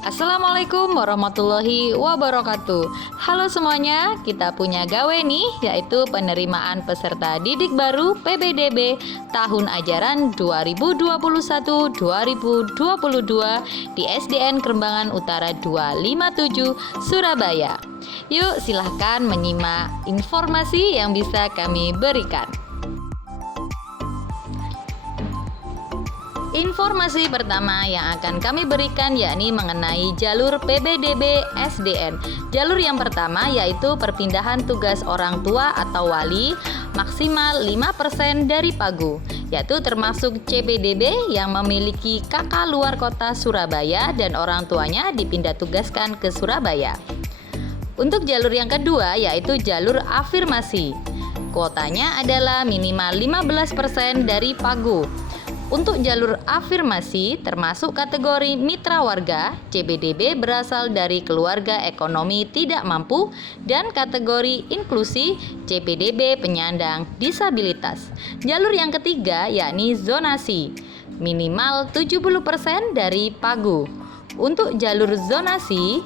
Assalamualaikum warahmatullahi wabarakatuh. Halo semuanya, kita punya gawe nih, yaitu penerimaan peserta didik baru PBDB tahun ajaran 2021-2022 di SDN Kerembangan Utara 257 Surabaya. Yuk silahkan menyimak informasi yang bisa kami berikan. Informasi pertama yang akan kami berikan yakni mengenai jalur PBDB SDN. Jalur yang pertama yaitu perpindahan tugas orang tua atau wali maksimal 5% dari pagu, yaitu termasuk CPDB yang memiliki kakak luar kota Surabaya dan orang tuanya dipindah tugaskan ke Surabaya. Untuk jalur yang kedua yaitu jalur afirmasi. Kuotanya adalah minimal 15% dari pagu. Untuk jalur afirmasi termasuk kategori mitra warga, CPDB berasal dari keluarga ekonomi tidak mampu, dan kategori inklusi, CPDB penyandang disabilitas. Jalur yang ketiga yakni zonasi, minimal 70% dari pagu. Untuk jalur zonasi,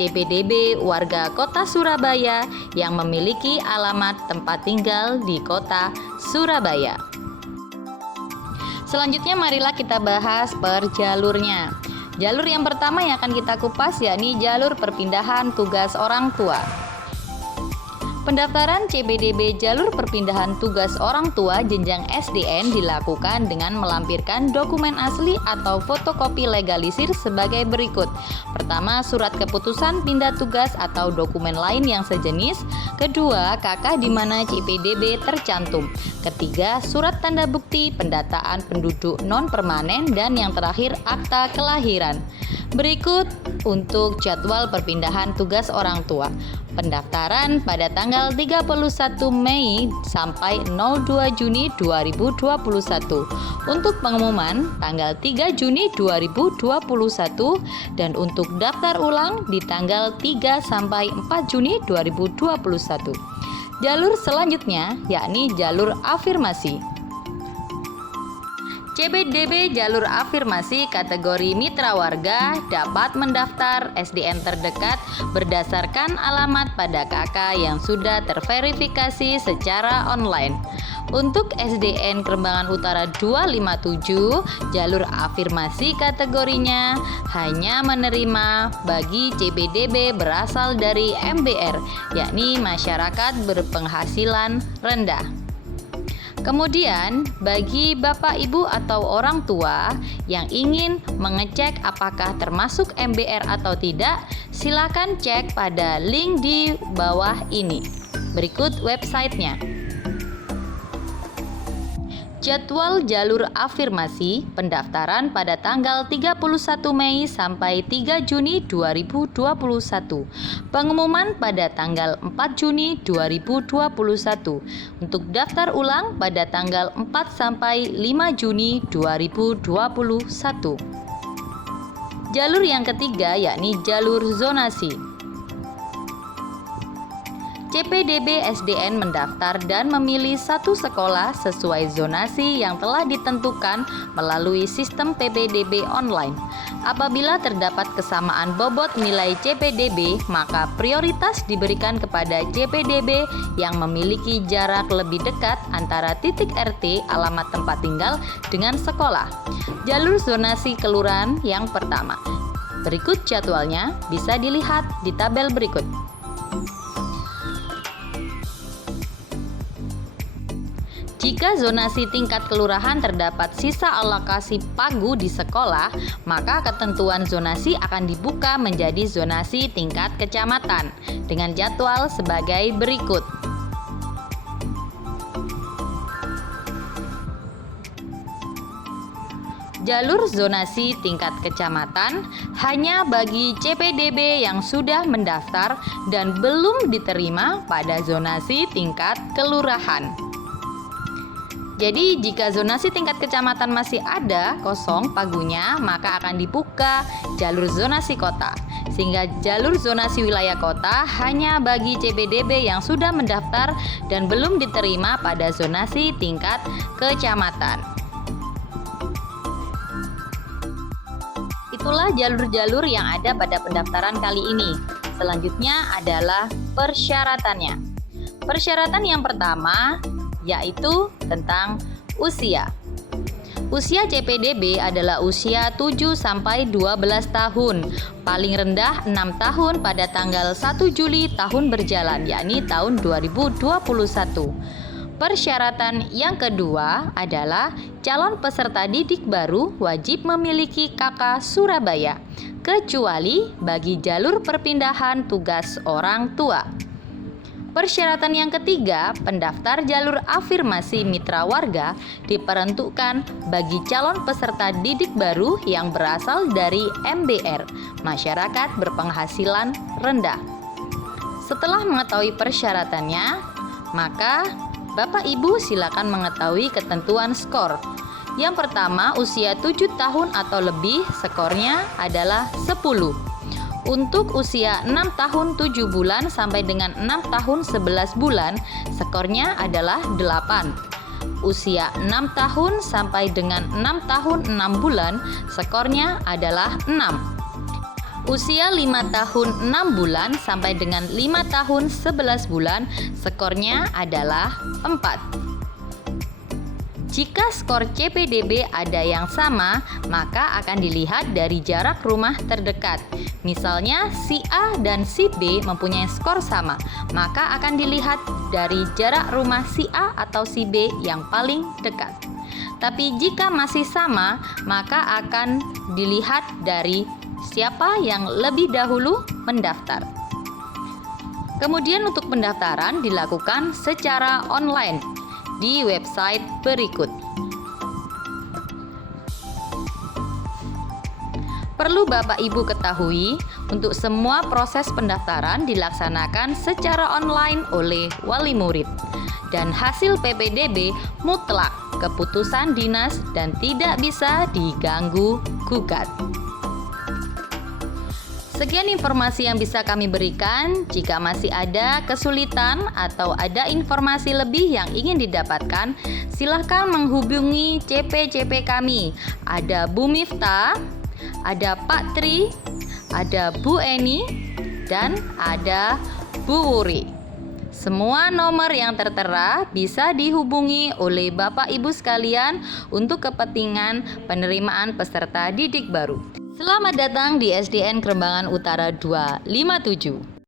CPDB warga kota Surabaya yang memiliki alamat tempat tinggal di kota Surabaya. Selanjutnya marilah kita bahas per jalurnya. Jalur yang pertama yang akan kita kupas yakni jalur perpindahan tugas orang tua. Pendaftaran CPDB jalur perpindahan tugas orang tua jenjang SDN dilakukan dengan melampirkan dokumen asli atau fotokopi legalisir sebagai berikut. Pertama, surat keputusan pindah tugas atau dokumen lain yang sejenis. Kedua, KK di mana CPDB tercantum. Ketiga, surat tanda bukti pendataan penduduk non-permanen. Dan yang terakhir, akta kelahiran. Berikut untuk jadwal perpindahan tugas orang tua. Pendaftaran pada tanggal 31 Mei sampai 02 Juni 2021. Untuk pengumuman tanggal 3 Juni 2021 dan untuk daftar ulang di tanggal 3 sampai 4 Juni 2021. Jalur selanjutnya yakni jalur afirmasi. CPDB jalur afirmasi kategori mitra warga dapat mendaftar SDN terdekat berdasarkan alamat pada KK yang sudah terverifikasi secara online. Untuk SDN Kerembangan Utara 257, jalur afirmasi kategorinya hanya menerima bagi CPDB berasal dari MBR, yakni masyarakat berpenghasilan rendah. Kemudian, bagi Bapak, Ibu, atau orang tua yang ingin mengecek apakah termasuk MBR atau tidak, silakan cek pada link di bawah ini. Berikut websitenya. Jadwal jalur afirmasi pendaftaran pada tanggal 31 Mei sampai 3 Juni 2021. Pengumuman pada tanggal 4 Juni 2021. Untuk daftar ulang pada tanggal 4 sampai 5 Juni 2021. Jalur yang ketiga yakni jalur zonasi. CPDB SDN mendaftar dan memilih satu sekolah sesuai zonasi yang telah ditentukan melalui sistem PPDB online. Apabila terdapat kesamaan bobot nilai CPDB, maka prioritas diberikan kepada CPDB yang memiliki jarak lebih dekat antara titik RT alamat tempat tinggal dengan sekolah. Jalur zonasi kelurahan yang pertama. Berikut jadwalnya bisa dilihat di tabel berikut. Jika zonasi tingkat kelurahan terdapat sisa alokasi pagu di sekolah, maka ketentuan zonasi akan dibuka menjadi zonasi tingkat kecamatan dengan jadwal sebagai berikut. Jalur zonasi tingkat kecamatan hanya bagi CPDB yang sudah mendaftar dan belum diterima pada zonasi tingkat kelurahan. Jadi jika zonasi tingkat kecamatan masih ada kosong pagunya, maka akan dibuka jalur zonasi kota. Sehingga jalur zonasi wilayah kota hanya bagi CPDB yang sudah mendaftar dan belum diterima pada zonasi tingkat kecamatan. Itulah jalur-jalur yang ada pada pendaftaran kali ini. Selanjutnya adalah persyaratannya. Persyaratan yang pertama yaitu tentang usia. Usia CPDB adalah usia 7 sampai 12 tahun. Paling rendah 6 tahun pada tanggal 1 Juli tahun berjalan, yakni tahun 2021. Persyaratan yang kedua adalah calon peserta didik baru wajib memiliki KK Surabaya, kecuali bagi jalur perpindahan tugas orang tua. Persyaratan yang ketiga, pendaftar jalur afirmasi mitra warga diperuntukkan bagi calon peserta didik baru yang berasal dari MBR, masyarakat berpenghasilan rendah. Setelah mengetahui persyaratannya, maka Bapak Ibu silakan mengetahui ketentuan skor. Yang pertama, usia 7 tahun atau lebih, skornya adalah 10. Untuk usia 6 tahun 7 bulan sampai dengan 6 tahun 11 bulan, skornya adalah 8. Usia 6 tahun sampai dengan 6 tahun 6 bulan, skornya adalah 6. Usia 5 tahun 6 bulan sampai dengan 5 tahun 11 bulan, skornya adalah 4. Jika skor CPDB ada yang sama, maka akan dilihat dari jarak rumah terdekat. Misalnya si A dan si B mempunyai skor sama, maka akan dilihat dari jarak rumah si A atau si B yang paling dekat. Tapi jika masih sama, maka akan dilihat dari siapa yang lebih dahulu mendaftar. Kemudian untuk pendaftaran dilakukan secara online di website berikut. Perlu Bapak Ibu ketahui, untuk semua proses pendaftaran dilaksanakan secara online oleh wali murid. Dan hasil PPDB mutlak keputusan dinas dan tidak bisa diganggu-gugat. Sekian informasi yang bisa kami berikan. Jika masih ada kesulitan atau ada informasi lebih yang ingin didapatkan, silahkan menghubungi CP-CP kami. Ada Bu Miftah, ada Pak Tri, ada Bu Eni, dan ada Bu Wuri. Semua nomor yang tertera bisa dihubungi oleh Bapak Ibu sekalian untuk kepentingan penerimaan peserta didik baru. Selamat datang di SDN Kerembangan Utara 257.